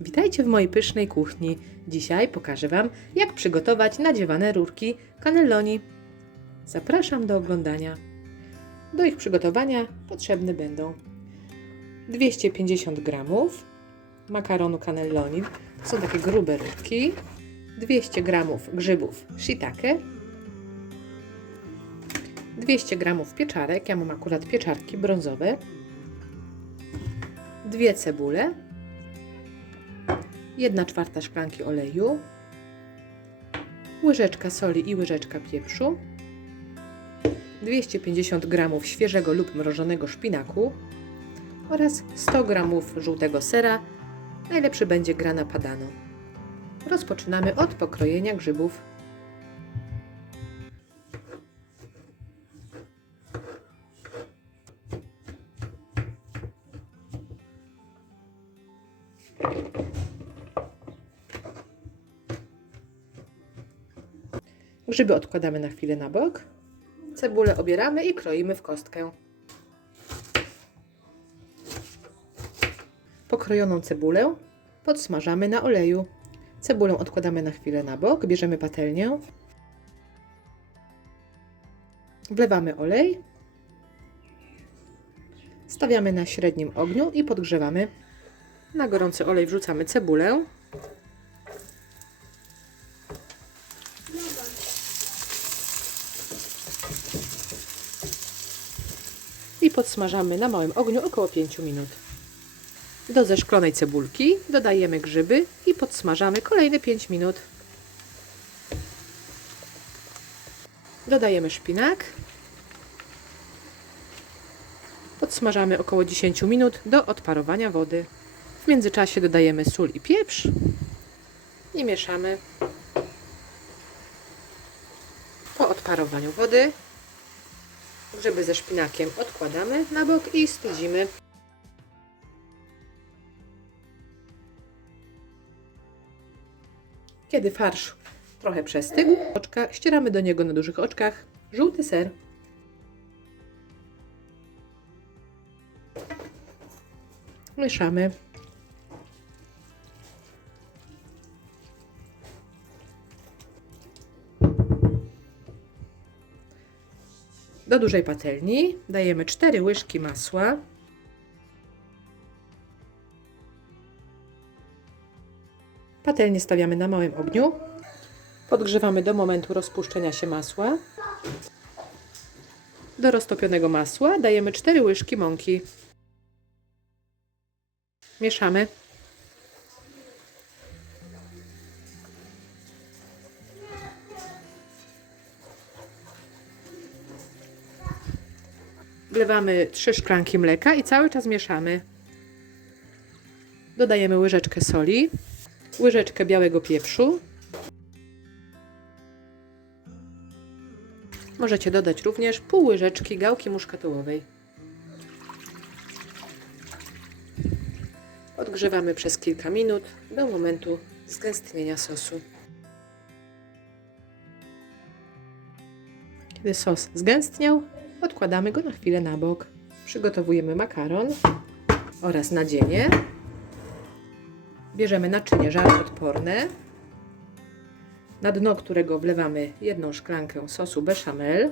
Witajcie w mojej pysznej kuchni. Dzisiaj pokażę Wam, jak przygotować nadziewane rurki cannelloni. Zapraszam do oglądania. Do ich przygotowania potrzebne będą 250 g makaronu cannelloni, to są takie grube rurki, 200 g grzybów shiitake, 200 g pieczarek, ja mam akurat pieczarki brązowe, dwie cebule, 1 czwarta szklanki oleju, łyżeczka soli i łyżeczka pieprzu, 250 g świeżego lub mrożonego szpinaku oraz 100 g żółtego sera. Najlepszy będzie grana padano. Rozpoczynamy od pokrojenia grzybów. Grzyby odkładamy na chwilę na bok. Cebulę obieramy i kroimy w kostkę. Pokrojoną cebulę podsmażamy na oleju. Cebulę odkładamy na chwilę na bok, bierzemy patelnię. Wlewamy olej. Stawiamy na średnim ogniu i podgrzewamy. Na gorący olej wrzucamy cebulę. Podsmażamy na małym ogniu około 5 minut. Do zeszklonej cebulki dodajemy grzyby i podsmażamy kolejne 5 minut. Dodajemy szpinak. Podsmażamy około 10 minut do odparowania wody. W międzyczasie dodajemy sól i pieprz i mieszamy. Po odparowaniu wody Grzyby ze szpinakiem odkładamy na bok i studzimy. Kiedy farsz trochę przestygł, oczka, ścieramy do niego na dużych oczkach żółty ser. Mieszamy. Do dużej patelni dajemy 4 łyżki masła. Patelnię stawiamy na małym ogniu. Podgrzewamy do momentu rozpuszczenia się masła. Do roztopionego masła dajemy 4 łyżki mąki. Mieszamy. Wlewamy 3 szklanki mleka i cały czas mieszamy. Dodajemy łyżeczkę soli, łyżeczkę białego pieprzu. Możecie dodać również pół łyżeczki gałki muszkatołowej. Odgrzewamy przez kilka minut do momentu zgęstnienia sosu. Kiedy sos zgęstniał, Odkładamy go na chwilę na bok. Przygotowujemy makaron oraz nadzienie. Bierzemy naczynie żaroodporne, na dno którego wlewamy jedną szklankę sosu bechamel.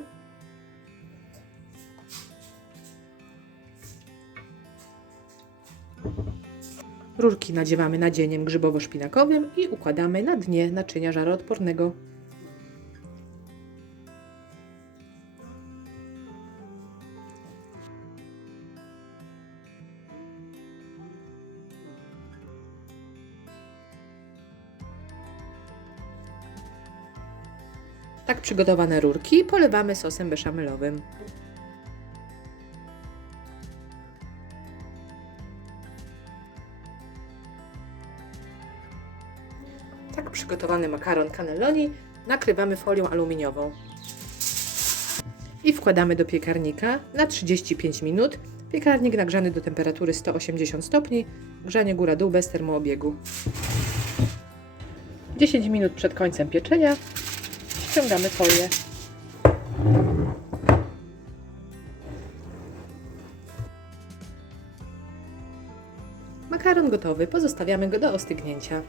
Rurki nadziewamy nadzieniem grzybowo-szpinakowym i układamy na dnie naczynia żaroodpornego. Tak przygotowane rurki polewamy sosem beszamelowym. Tak przygotowany makaron cannelloni nakrywamy folią aluminiową. I wkładamy do piekarnika na 35 minut. Piekarnik nagrzany do temperatury 180 stopni, grzanie góra-dół bez termoobiegu. 10 minut przed końcem pieczenia ściągamy folię. Makaron gotowy, pozostawiamy go do ostygnięcia.